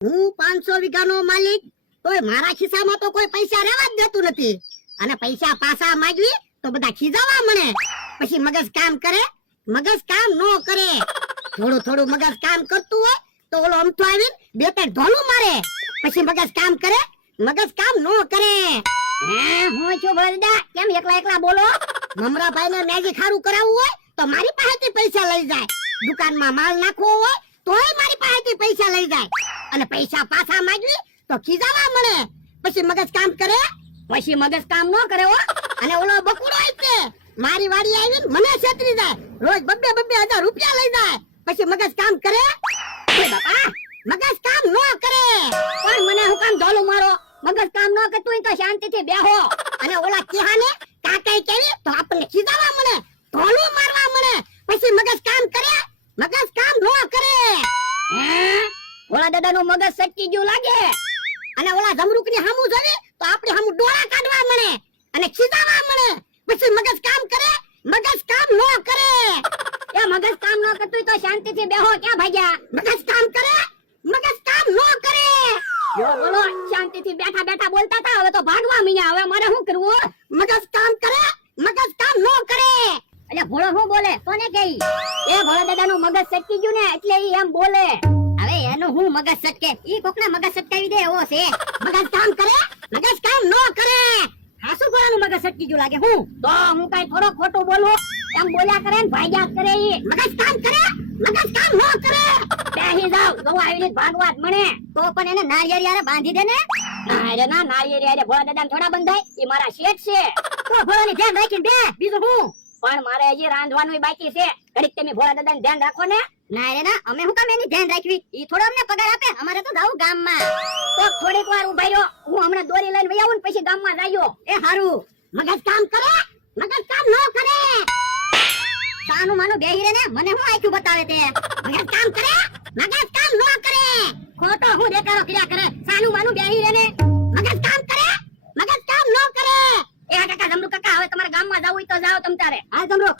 હું 500 વીઘાનો માલિક, તોય મારા ખિસ્સામાં તો કોઈ પૈસા રહેવા જ દેતું નથી. અને પૈસા પાછા માંગવી તો બધા ખીજાવા મળે. પછી મગજ કામ કરે? મગજ કામ નો કરે. થોડું થોડું મગજ કામ કરતું હોય તો ઓલો અમથો આવીને બે ત્રણ ઢોલું મારે. પછી મગજ કામ કરે? મગજ કામ નો કરે. હું છું ભરદા, કેમ એકલા એકલા બોલો? મમરાભાઈ ને મેગી ખારું કરાવવું હોય તો મારી પાસેથી પૈસા લઈ જાય. દુકાનમાં માલ નાખવો હોય તોય મારી પાસેથી પૈસા લઈ જાય. અને પૈસા પાછા માંગવી તો ખીજાવા મળે. પછી મગજ કામ કરે? પછી મગજ કામ નો કરે હો. અને ઓલો બકુડો છે, મારી વાડી આવીને મને છેતરી જાય. રોજ બબ્બે હજાર રૂપિયા લઈ જાય. પછી મગજ કામ કરે? બાપા, મગજ કામ નો કરે. પણ મને હું કામ ઢોલું મારો? મગજ કામ નો કરતું હોય તો શાંતિથી બેહો. અને ઓલા કિહાને કાકાઈ કેવી તો આપણને ખીજાવા મળે, ઢોલું મારવા મળે. પછી મગજ કામ કરે? મગજ કામ નો કરે. ઓલા દાદાનું મગજ સટકી ગયું લાગે. અને ઓલા જમરૂકની હામું જોવી તો આપણે હામું ડોળા કાઢવા મળે અને ખીજાવા મળે. પછી મગજ કામ કરે? મગજ કામ નો કરે. એ મગજ કામ નો કરતું હોય તો શાંતિથી બેહો. ક્યાં ભાગ્યા? મગજ કામ કરે? મગજ કામ નો કરે. જો બોલો, શાંતિથી બેઠા બેઠા બોલતા હતા, હવે તો ભાગવા મીયા. હવે મારે શું કરવું? મગજ કામ કરે? મગજ કામ નો કરે. એટલે ભોળો શું બોલે? કોને કહી? એ ભોળા દાદાનું મગજ સટકી ગયું ને એટલે ઈ એમ બોલે. હવે એનું હું મગજ સટકે? ઈ કોકના મગજ સટકાવી દે એવો છે. મગજ કામ કરે? મગજ કામ નો કરે. હાસુ ગોળાનું મગજ સટકી ગયું લાગે. હું તો હું કઈ થોડો ખોટું બોલું? એમ બોલ્યા કરે ને ભાગ્યા કરે. ઈ મગજ કામ કરે? મગજ કામ નો કરે. બેહી જાવ, જો આવીને ભાગવાત મને તો પણ એને નારિયેળિયારે બાંધી દે ને. અરે ના, નારિયેળિયારે ભોળા દાદાને થોડા બંધાય. ઈ મારા શેઠ છે. તો ભોળાની ધ્યાન રાખીને બે. બીજું હું? પણ મારે હજી રાંધવાનું બાકી છે. ઘડીક તમે ભોળા દાદાને ધ્યાન રાખો ને. ના રે ના, અમે હું કામ એની ધ્યાન રાખવી? ઈ થોડો અમને પગાર આપે. અમારે તો જાવું ગામમાં. તો થોડીક વાર ઉભા રહ્યો, હું હમણાં દોરી લઈને વઈ આવું ને પછી ગામમાં જાયો. એ હારું. મગજ કામ કરે? મગજ કામ નો કરે. સાનું માનું બેહી રે ને, મને હું આખ્યું બતાવે તે. મગજ કામ કરે? મગજ કામ નો કરે. ખોટો હું દેખાડો કર્યા કરે. સાનું માનું બેહી રે ને. મગજ કામ કરે? મગજ કામ નો કરે. એ કાકા, જમરૂ કાકા, હવે તમારે ગામમાં જાવું હોય તો જાઓ તમ તારે. હા જમરૂ.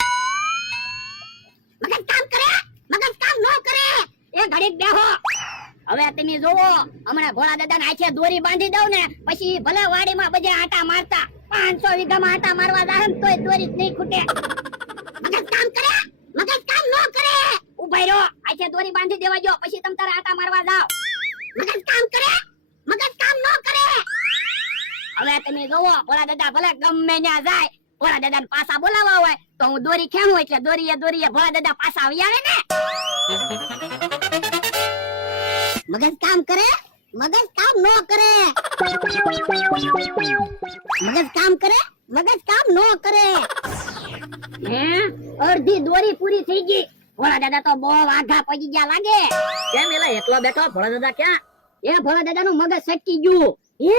મગજ કામ કરે? મગજ કામ નો કરે. એ ઘડીક બેહો. હવે તમે જોવો, હમણાં ભોળા દાદાને આંખે દોરી બાંધી દઉં ને પછી ભલે વાડીમાં બધે આટા મારતા 500 વીઘામાં આટા મારવા જાય ને તોય દોરી જ નહીં ખૂટે. મગજ કામ કરે? મગજ કામ નો કરે. ઉભા રહો, આંખે દોરી બાંધી દેવા જો પછી તમ તારે આટા મારવા જાવ. મગજ કામ કરે? મગજ કામ નો કરે. હવે તમે જોવો, ભોળા દાદા ભલે ગમે ત્યાં જાય, ભોળા દાદાને પાછા બોલાવવા હોય તો હું દોરી ખેંચું એટલે દોરીએ ભોળા દાદા પાછા આવી આવે ને. મગજ કામ કરે? મગજ કામ નો કરે. મગજ કામ કરે? મગજ કામ નો કરે. અડધી દોરી પૂરી થઈ ગઈ. ભોળા દાદા તો બહુ આઘા પડી ગયા લાગે. કેમ એલા એકલો બેઠો? ભોળા દાદા ક્યાં? એ ભોળા દાદાનું મગજ સટકી ગયું. હે?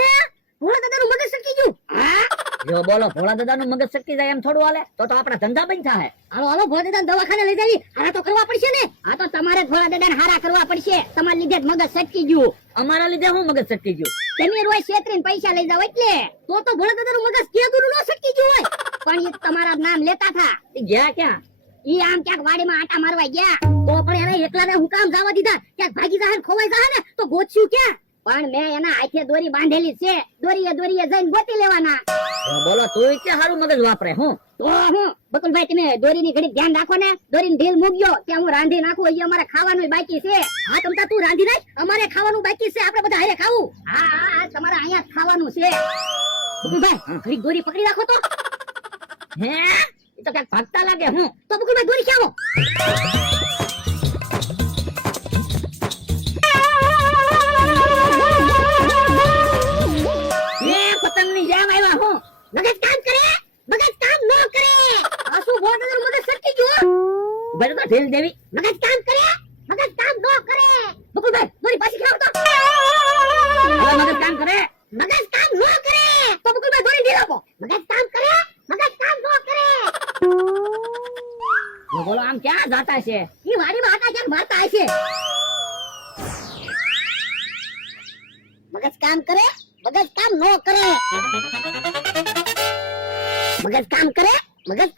ભોળા દાદાનું મગજ સટકી ગયું? હા? જો બોલો, ભોળા દાદાનું મગજ સટકી જાય એમ થોડું હાલે? તો આપણા ધંધા બંધ થાય. હાલો હાલો, ભોળા દાદાને દવાખાને લઈ જવી. હારા તો કરવા પડશે ને. આ તો તમારે ભોળા દાદાને હારા કરવા પડશે. તમારા લીધે જ મગજ સટકી ગયું. અમારા લીધે હું મગજ સટકી ગયું? તમે રોજ છેતરીને પૈસા લઈ જાવ એટલે. તો ભોળા દાદાનું મગજ કેદું ન સટકી ગયું હોય. પણ એ તમારા નામ લેતા થા. ગયા ક્યાં? ઈ આમ ક્યાંક વાડીમાં આટા મારવા ગયા. તો પણ એને એકલાને હું કામ જવા દીધા? ક્યાંક ભાગી જાહે ને ખોવાઈ જાહે ને તો ગોચ્યું ક્યાં? પણ મેં એના હાથે દોરી બાંધેલી છે. દોરીએ જઈને ગોતી લેવાના. બોલો, તું કે હારું મગજ વાપરે હું? તો હું બકુલભાઈ, તમે દોરીની ઘડી ધ્યાન રાખો ને. દોરીની ઢીલ મૂક્યો ત્યાં હું રાંધી નાખું. એ અમારે ખાવાનું બાકી છે. હા તમતા તું રાંધી નાખ, અમારે ખાવાનું બાકી છે. આપણે બધા હારે ખાવું. હા, તમારે અહીંયા ખાવાનું છે. બકુલભાઈ, ઘડી દોરી પકડી રાખો તો. હે, એ તો ક્યાંક ભાગતા લાગે. હું તો બકુલભાઈ દોરી ક્યાં આવો? મગજ કામ કરે? મગજ કામ નો કરે. આ શું ભોળા દાદાનું મગજ સટકી ગયું? ઉભા તો ઢીલ દેવી. મગજ કામ કરે? મગજ કામ નો કરે. બકુલભાઈ, દોરી પાછી ખેંચો તો. હવે મગજ કામ કરે? મગજ કામ નો કરે. તો બકુલભાઈ દોરી ઢીલ આપો. મગજ કામ કરે? મગજ કામ નો કરે. બોલો, આમ ક્યાં જાતા છે? ઈ વાડીમાં આટા ક્યાં મારતા હશે. મગજ કામ કરે? મગજ કામ નો કરે. મગજ કામ કરે? મગજ